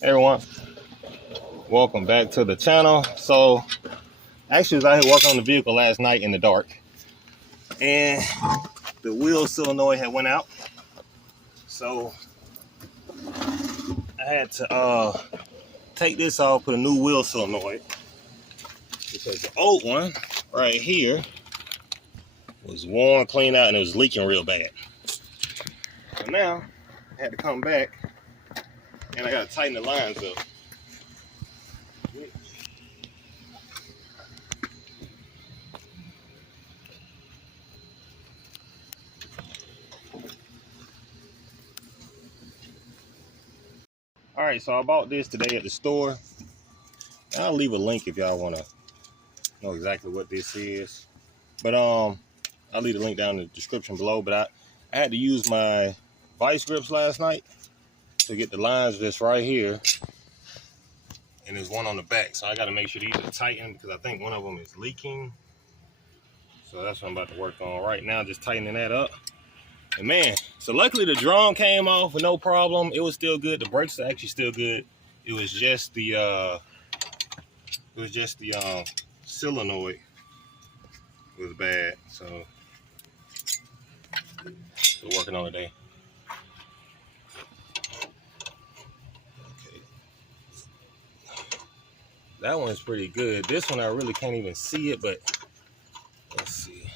Hey everyone, welcome back to the channel. So actually I was out here working on the vehicle last night in the dark, and the wheel solenoid had went out, so I had to take this off, put a new wheel solenoid, because the old one right here was worn clean out and it was leaking real bad. So now I had to come back and I got to tighten the lines up. All right, so I bought this today at the store. I'll leave a link if y'all want to know exactly what this is. But I'll leave the link down in the description below. But I had to use my vice grips last night to get the lines just right here. And there's one on the back. So I got to make sure these are tightened because I think one of them is leaking. So that's what I'm about to work on right now, just tightening that up. And man, so luckily the drum came off with no problem. It was still good. The brakes are actually still good. It was just the solenoid was bad. So we're working on it today. Okay. That one's pretty good. This one I really can't even see it, but let's see.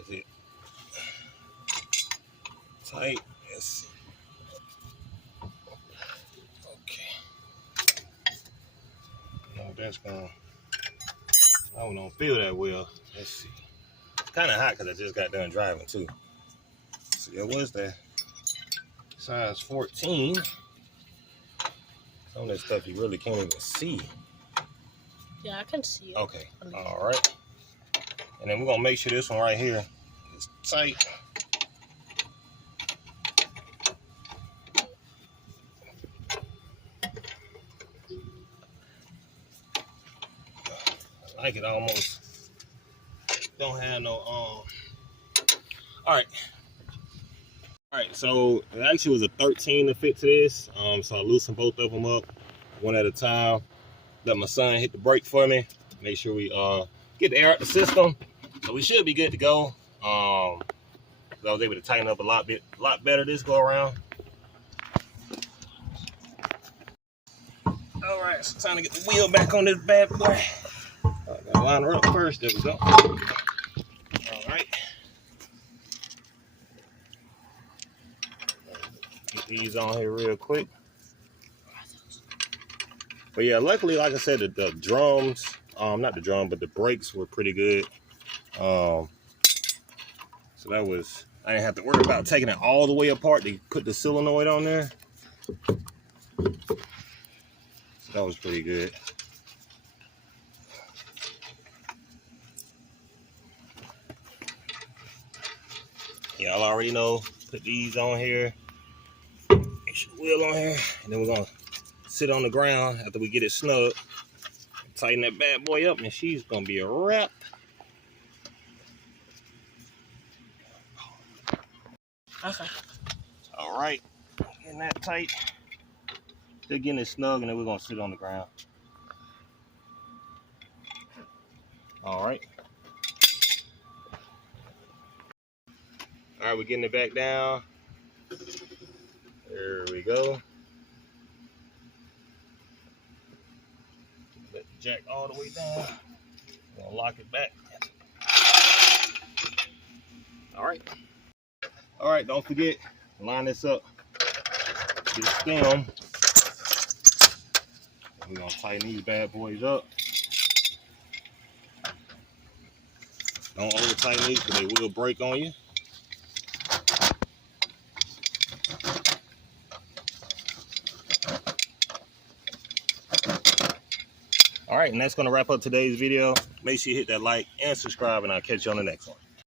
Is it tight? Let's see. Okay. No, that's gonna. I don't feel that well. Let's see. It's kind of hot because I just got done driving too. So it was that size 14. Some of that stuff you really can't even see. Yeah, I can see it. Okay. All right. And then we're gonna make sure this one right here is tight. I like it almost. Don't have no All right, so it actually was a 13 to fit to this. So I loosened both of them up one at a time. Let my son hit the brake for me. Make sure we get the air out the system. So we should be good to go. I was able to tighten up a lot better this go around. All right, so time to get the wheel back on this bad boy. I gotta line her up first. There we go. All right. Get these on here real quick. But yeah, luckily, like I said, the drums, not the drum, but the brakes were pretty good. So that was, I didn't have to worry about taking it all the way apart to put the solenoid on there. So that was pretty good. Y'all already know, put these on here, make sure the wheel on here, and then we're gonna sit on the ground after we get it snug, tighten that bad boy up, and she's gonna be a wrap. Okay. All right, getting that tight. They're getting it snug, and then we're gonna sit on the ground. All right. All right, we're getting it back down. There we go. Let the jack all the way down. We're gonna lock it back. All right. All right, don't forget, line this up. This stem. We're gonna tighten these bad boys up. Don't over tighten these because they will break on you. All right, and that's gonna wrap up today's video. Make sure you hit that like and subscribe, and I'll catch you on the next one.